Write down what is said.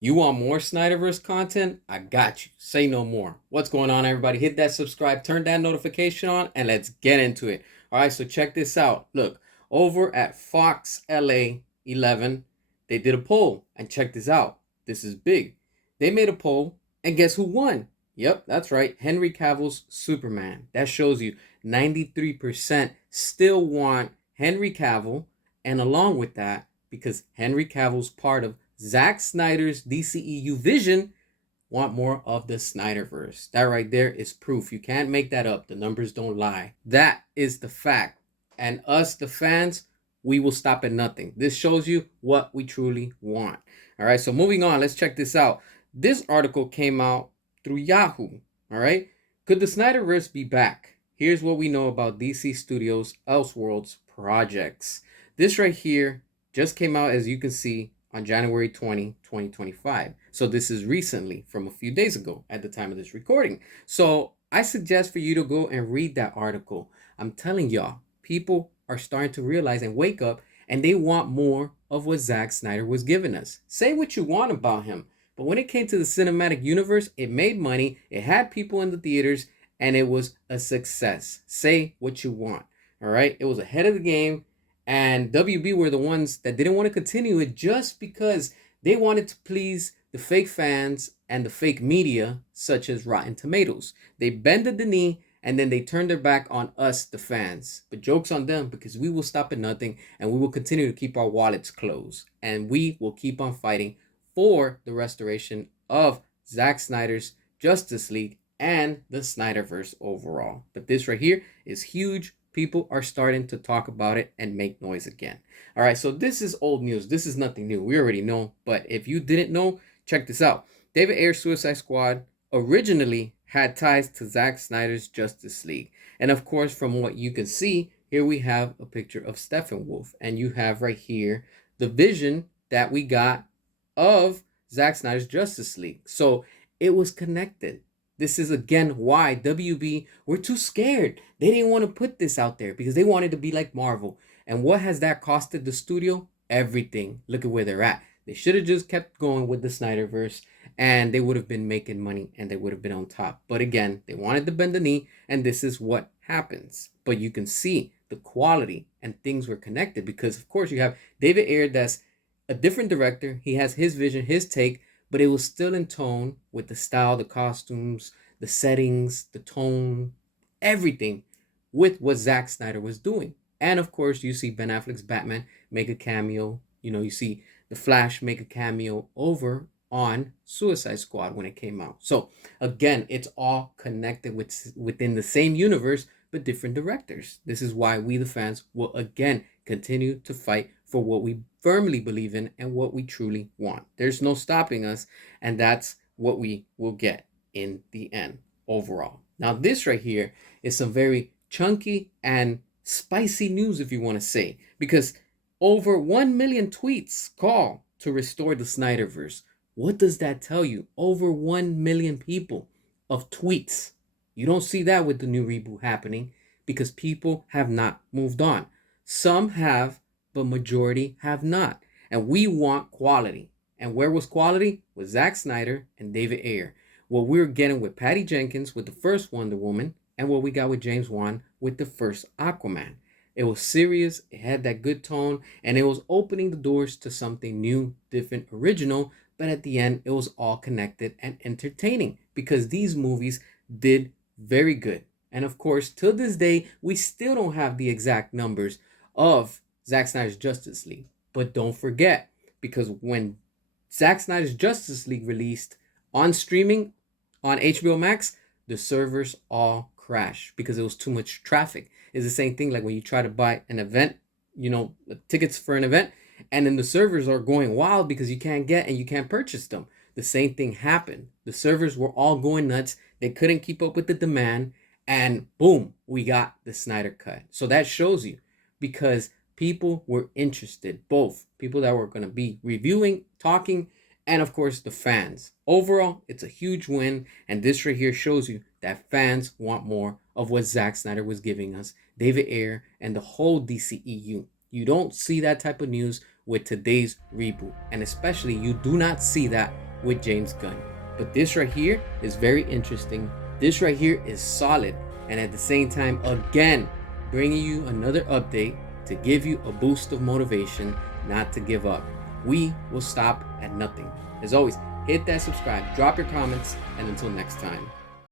You want more Snyderverse content? I got you. Say no more. What's going on, everybody? Hit that subscribe, turn that notification on, and let's get into it. All right, so check this out. Look, over at Fox LA 11, they did a poll, and check this out. This is big. They made a poll, and guess who won? Yep, that's right. Henry Cavill's Superman. That shows you 93% still want Henry Cavill, and along with that, because Henry Cavill's part of Zack Snyder's DCEU vision, want more of the Snyderverse. That right there is proof. You can't make that up. The numbers don't lie. That is the fact. And us, the fans, we will stop at nothing. This shows you what we truly want. All right, so moving on, let's check this out. This article came out through Yahoo. All right, could the Snyderverse be back? Here's what we know about DC Studios' Elseworlds projects. This right here just came out, as you can see, on January 2025. So this is recently, from a few days ago at the time of this recording. So I suggest for you to go and read that article. I'm telling y'all, people are starting to realize and wake up, and they want more of what Zack Snyder was giving us. Say what you want about him, but when it came to the cinematic universe, it made money, it had people in the theaters, and it was a success. Say what you want. All right, it was ahead of the game, and WB were the ones that didn't want to continue it just because they wanted to please the fake fans and the fake media, such as Rotten Tomatoes. They bended the knee, and then they turned their back on us, the fans. But joke's on them, because we will stop at nothing, and we will continue to keep our wallets closed. And we will keep on fighting for the restoration of Zack Snyder's Justice League and the Snyderverse overall. But this right here is huge. People are starting to talk about it and make noise again. All right, so this is old news. This is nothing new. We already know. But if you didn't know, check this out. David Ayer's Suicide Squad originally had ties to Zack Snyder's Justice League. And of course, from what you can see, here we have a picture of Steppenwolf. And you have right here the vision that we got of Zack Snyder's Justice League. So it was connected. This is again why WB were too scared. They didn't want to put this out there because they wanted to be like Marvel. And what has that costed the studio? Everything. Look at where they're at. They should have just kept going with the Snyderverse, and they would have been making money, and they would have been on top. But again, they wanted to bend the knee, and this is what happens. But you can see the quality and things were connected because, of course, you have David Ayer, that's a different director. He has his vision, his take, but it was still in tone with the style, the costumes, the settings, the tone, everything with what Zack Snyder was doing. And of course, you see Ben Affleck's Batman make a cameo. You see the Flash make a cameo over on Suicide Squad when it came out. So again, it's all connected within the same universe, but different directors. This is why we, the fans, will again continue to fight for what we firmly believe in and what we truly want. There's no stopping us, and that's what we will get in the end overall. Now, this right here is some very chunky and spicy news, if you want to say, because over 1 million tweets call to restore the Snyderverse. What does that tell you? Over 1 million people of tweets. You don't see that with the new reboot happening because people have not moved on. Some have, but majority have not. And we want quality. And where was quality? With Zack Snyder and David Ayer. What we were getting with Patty Jenkins with the first Wonder Woman, and what we got with James Wan with the first Aquaman. It was serious, it had that good tone, and it was opening the doors to something new, different, original, but at the end, it was all connected and entertaining because these movies did very good. And of course, till this day, we still don't have the exact numbers of Zack Snyder's Justice League. But don't forget, because when Zack Snyder's Justice League released on streaming on HBO Max, the servers all crashed because it was too much traffic. It's the same thing like when you try to buy an event, tickets for an event, and then the servers are going wild because you can't get and you can't purchase them. The same thing happened. The servers were all going nuts. They couldn't keep up with the demand, and boom, we got the Snyder Cut. So that shows you, because people were interested, both people that were going to be reviewing, talking, and of course the fans. Overall, it's a huge win, and this right here shows you that fans want more of what Zack Snyder was giving us, David Ayer, and the whole DCEU. You don't see that type of news with today's reboot, and especially you do not see that with James Gunn. But this right here is very interesting. This right here is solid, and at the same time, again, bringing you another update to give you a boost of motivation not to give up. We will stop at nothing. As always, hit that subscribe, drop your comments, and until next time.